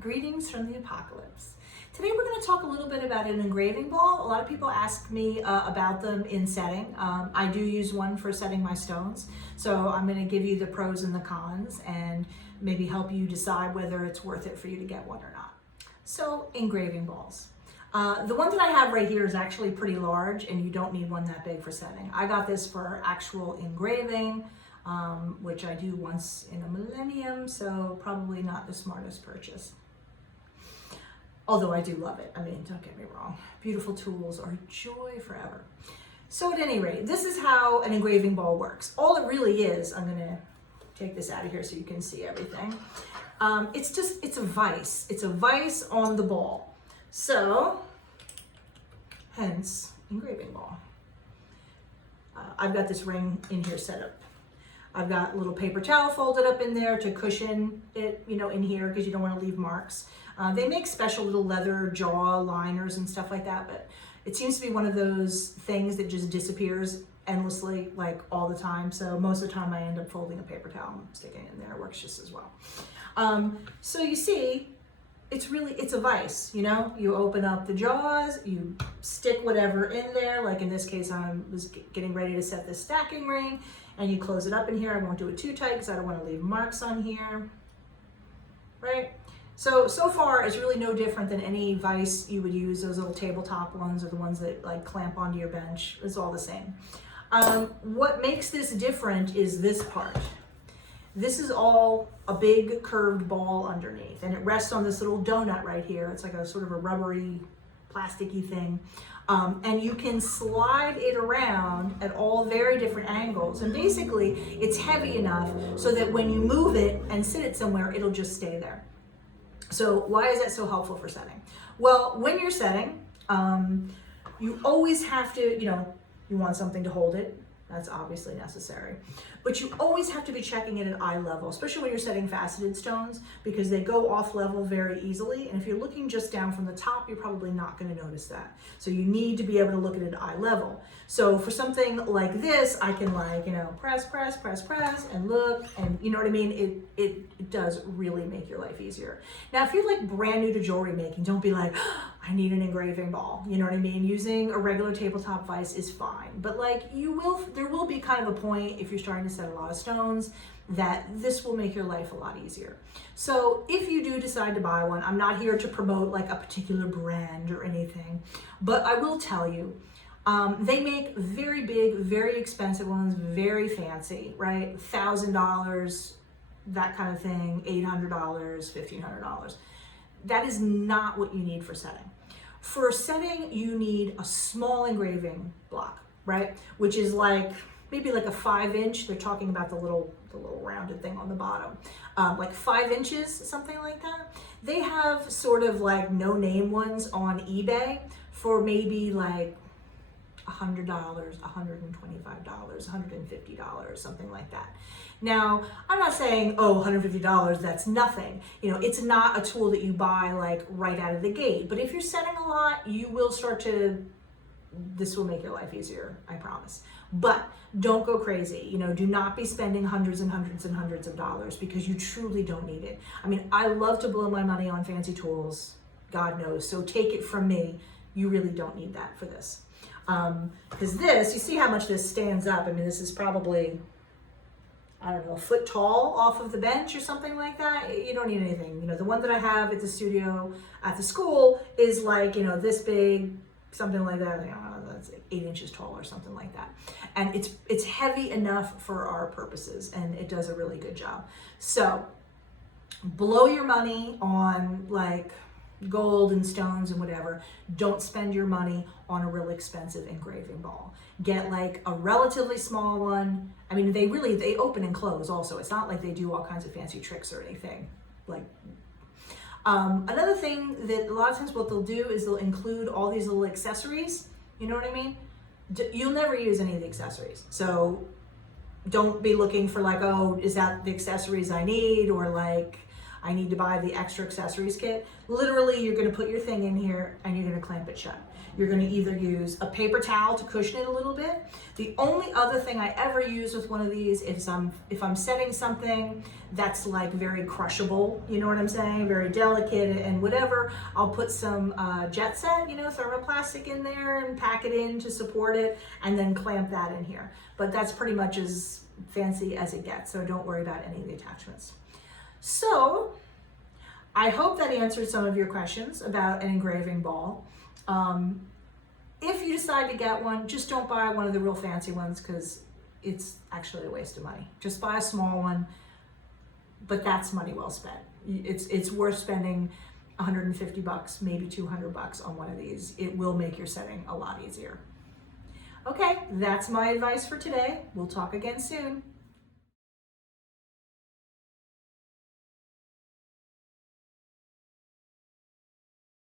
Greetings from the apocalypse. Today we're going to talk a little bit about an engraving ball. A lot of people ask me about them in setting. I do use one for setting my stones, so I'm going to give you the pros and the cons and maybe help you decide whether it's worth it for you to get one or not. So, engraving balls. The one that I have right here is actually pretty large, and you don't need one that big for setting. I got this for actual engraving, which I do once in a millennium, so probably not the smartest purchase. Although I do love it. I mean, don't get me wrong. Beautiful tools are joy forever. So at any rate, this is how an engraving ball works. All it really is, I'm gonna take this out of here so you can see everything. It's a vise. It's a vise on the ball. So, hence, engraving ball. I've got this ring in here set up. I've got a little paper towel folded up in there to cushion it, in here because you don't want to leave marks. They make special little leather jaw liners and stuff like that, but it seems to be one of those things that just disappears endlessly, like all the time. So most of the time I end up folding a paper towel and sticking it in there. It works just as well. So you see, it's a vise, you open up the jaws, you stick whatever in there. Like in this case, I was getting ready to set this stacking ring, and you close it up in here. I won't do it too tight because I don't want to leave marks on here, right? So far it's really no different than any vise you would use, those little tabletop ones or the ones that like clamp onto your bench. It's all the same. What makes this different is this part. This is all a big curved ball underneath, and it rests on this little donut right here. It's like a sort of a rubbery, plasticky thing. And you can slide it around at all very different angles. And basically, it's heavy enough so that when you move it and sit it somewhere, it'll just stay there. So why is that so helpful for setting? Well, when you're setting, you always have to, you want something to hold it. That's obviously necessary. But you always have to be checking it at eye level, especially when you're setting faceted stones, because they go off level very easily. And if you're looking just down from the top, you're probably not going to notice that. So you need to be able to look at it at eye level. So for something like this, I can press, and look, and you know what I mean? It does really make your life easier. Now, if you're like brand new to jewelry making, don't be like, oh, I need an engraving ball. You know what I mean? Using a regular tabletop vise is fine. But there will be kind of a point if you're starting to set a lot of stones that this will make your life a lot easier. So if you do decide to buy one, I'm not here to promote like a particular brand or anything, but I will tell you, they make very big, very expensive ones, very fancy, right? $1,000, that kind of thing, $800, $1,500. That is not what you need for setting. For setting, you need a small engraving block, right? Which is maybe like a 5-inch. They're talking about the little rounded thing on the bottom, like 5 inches, something like that. They have sort of like no-name ones on eBay for maybe like $100, $125, $150, something like that. Now, I'm not saying, oh, $150, that's nothing. It's not a tool that you buy like right out of the gate. But if you're setting a lot, you will this will make your life easier, I promise. But don't go crazy. Do not be spending hundreds and hundreds and hundreds of dollars because you truly don't need it. I mean, I love to blow my money on fancy tools, God knows. So take it from me, you really don't need that for this. Because this, you see how much this stands up. I mean, this is probably, I don't know, a foot tall off of the bench or something like that. You don't need anything. The one that I have at the studio at the school is like, this big, something like that. That's 8 inches tall or something like that. And it's heavy enough for our purposes, and it does a really good job. So blow your money on like gold and stones and whatever. Don't spend your money on a really expensive engraving ball. Get like a relatively small one. I mean, they open and close also. It's not like they do all kinds of fancy tricks or anything. Another thing that a lot of times what they'll do is they'll include all these little accessories. You know what I mean? You'll never use any of the accessories. So don't be looking for like, oh, is that the accessories I need? Or like, I need to buy the extra accessories kit. Literally, you're gonna put your thing in here and you're gonna clamp it shut. You're gonna either use a paper towel to cushion it a little bit. The only other thing I ever use with one of these is if I'm setting something that's like very crushable, you know what I'm saying? Very delicate and whatever, I'll put some jet set, you know, thermoplastic in there and pack it in to support it and then clamp that in here. But that's pretty much as fancy as it gets, so don't worry about any of the attachments. So I hope that answered some of your questions about an engraving ball. If you decide to get one, just don't buy one of the real fancy ones because it's actually a waste of money. Just buy a small one, but that's money well spent. It's worth spending 150 bucks, maybe 200 bucks on one of these. It will make your setting a lot easier. Okay, that's my advice for today. We'll talk again soon.